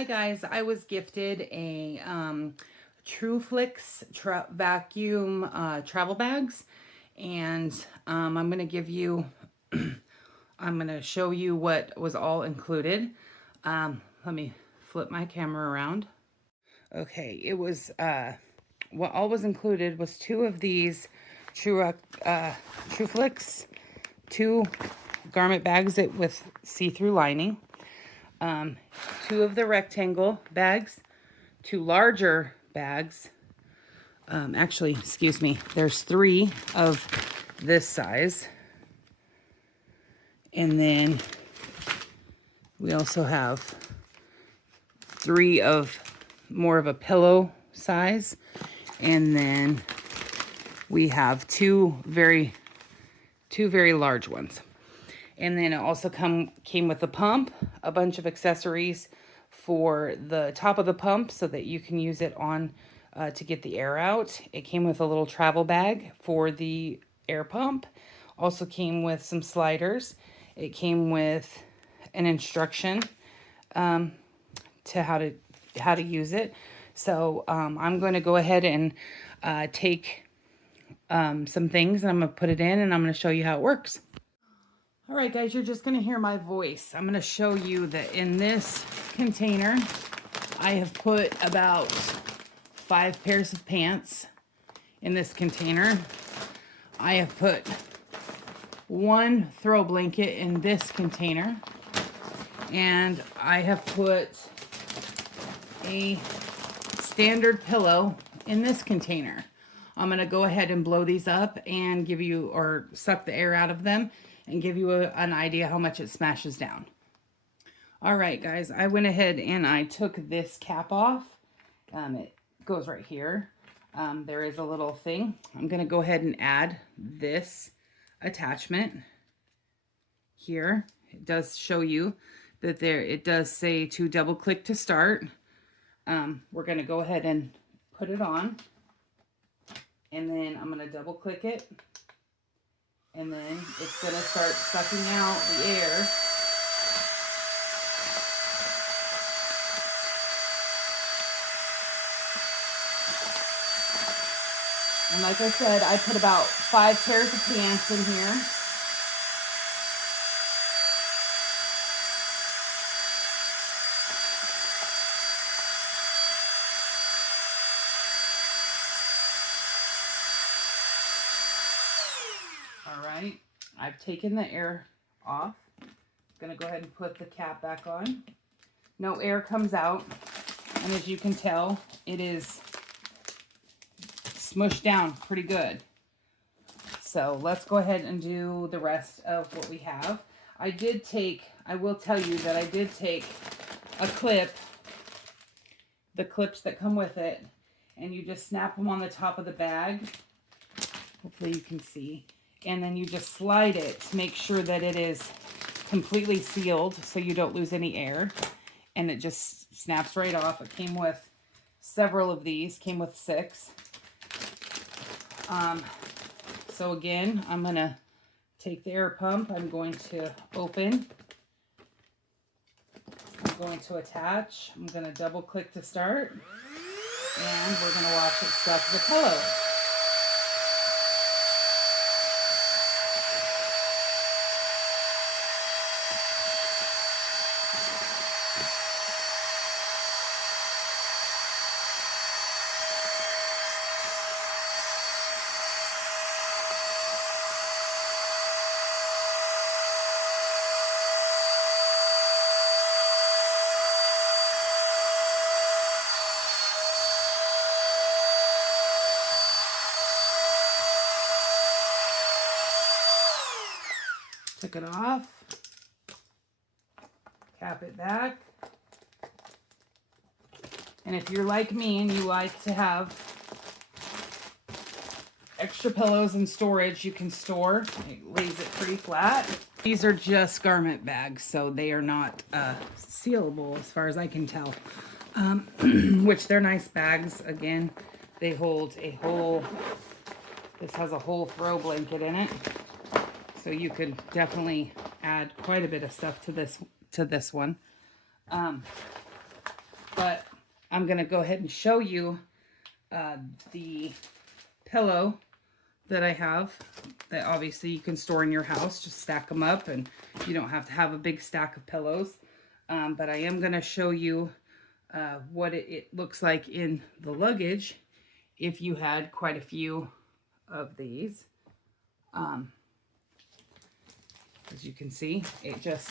Hi guys, I was gifted a TrueFlix vacuum travel bags, and I'm gonna give you, I'm gonna show you what was all included. Let me flip my camera around. Okay, it was what all was included was two of these TrueFlix, two garment bags with see-through lining. Two of the rectangle bags, two larger bags. Actually, excuse me, there's three of this size. And then we also have three of more of a pillow size. And then we have two very large ones. And then it also came with a pump, a bunch of accessories for the top of the pump so that you can use it on to get the air out. It came with a little travel bag for the air pump. Also came with some sliders. It came with an instruction to how to use it. So I'm going to go ahead and take some things, and I'm going to put it in, and I'm going to show you how it works. All right, guys, you're just going to hear my voice. I'm going to show you that in this container, I have put about 5 pairs of pants in this container. I have put 1 throw blanket in this container. And I have put a standard pillow in this container. I'm going to go ahead and blow these up and give you, or suck the air out of them, and give you an idea how much it smashes down. All right, guys, I went ahead and I took this cap off. It goes right here. There is a little thing. I'm going to go ahead and add this attachment here. It does show you that it does say to double click to start. We're going to go ahead and put it on. And then I'm going to double click it. And then it's going to start sucking out the air. And like I said, I put about 5 pairs of pants in here. All right, I've taken the air off. I'm gonna go ahead and put the cap back on. No air comes out, and as you can tell, it is smushed down pretty good. So let's go ahead and do the rest of what we have. I will tell you that I did take a clip, the clips that come with it, and you just snap them on the top of the bag. Hopefully you can see. And then you just slide it to make sure that it is completely sealed so you don't lose any air. And it just snaps right off. It came with several of these, came with 6. So again, I'm going to take the air pump. I'm going to open. I'm going to attach. I'm going to double click to start. And we're going to watch it suck the pillow. Took it off, cap it back, and if you're like me and you like to have extra pillows and storage, you can store. It lays it pretty flat. These are just garment bags, so they are not sealable as far as I can tell, which they're nice bags. Again, they hold a whole, this has a whole throw blanket in it. So you could definitely add quite a bit of stuff to this one. but I'm going to go ahead and show you the pillow that I have that obviously you can store in your house. Just stack them up and you don't have to have a big stack of pillows. But I am going to show you what it looks like in the luggage if you had quite a few of these. As you can see, it just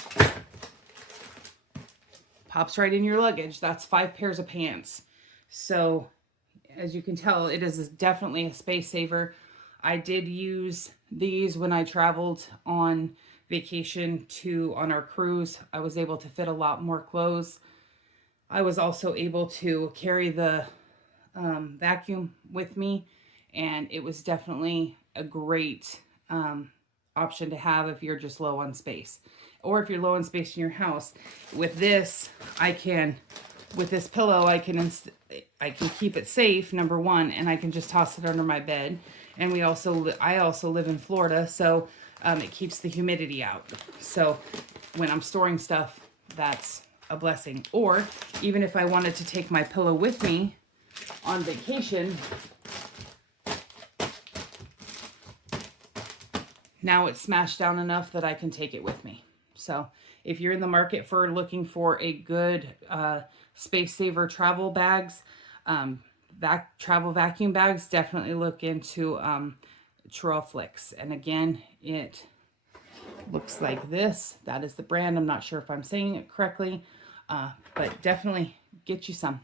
pops right in your luggage. That's 5 pairs of pants. So as you can tell, it is definitely a space saver. I did use these when I traveled on vacation on our cruise. I was able to fit a lot more clothes. I was also able to carry the vacuum with me, and it was definitely a great option to have if you're just low on space, or if you're low on space in your house. With this, with this pillow, I can keep it safe, number one, and I can just toss it under my bed. And I also live in Florida, so it keeps the humidity out. So when I'm storing stuff, that's a blessing. Or even if I wanted to take my pillow with me on vacation, now it's smashed down enough that I can take it with me. So if you're in the market for looking for a good space saver travel bags, travel vacuum bags, definitely look into Flicks. And again, it looks like this. That is the brand. I'm not sure if I'm saying it correctly, but definitely get you some.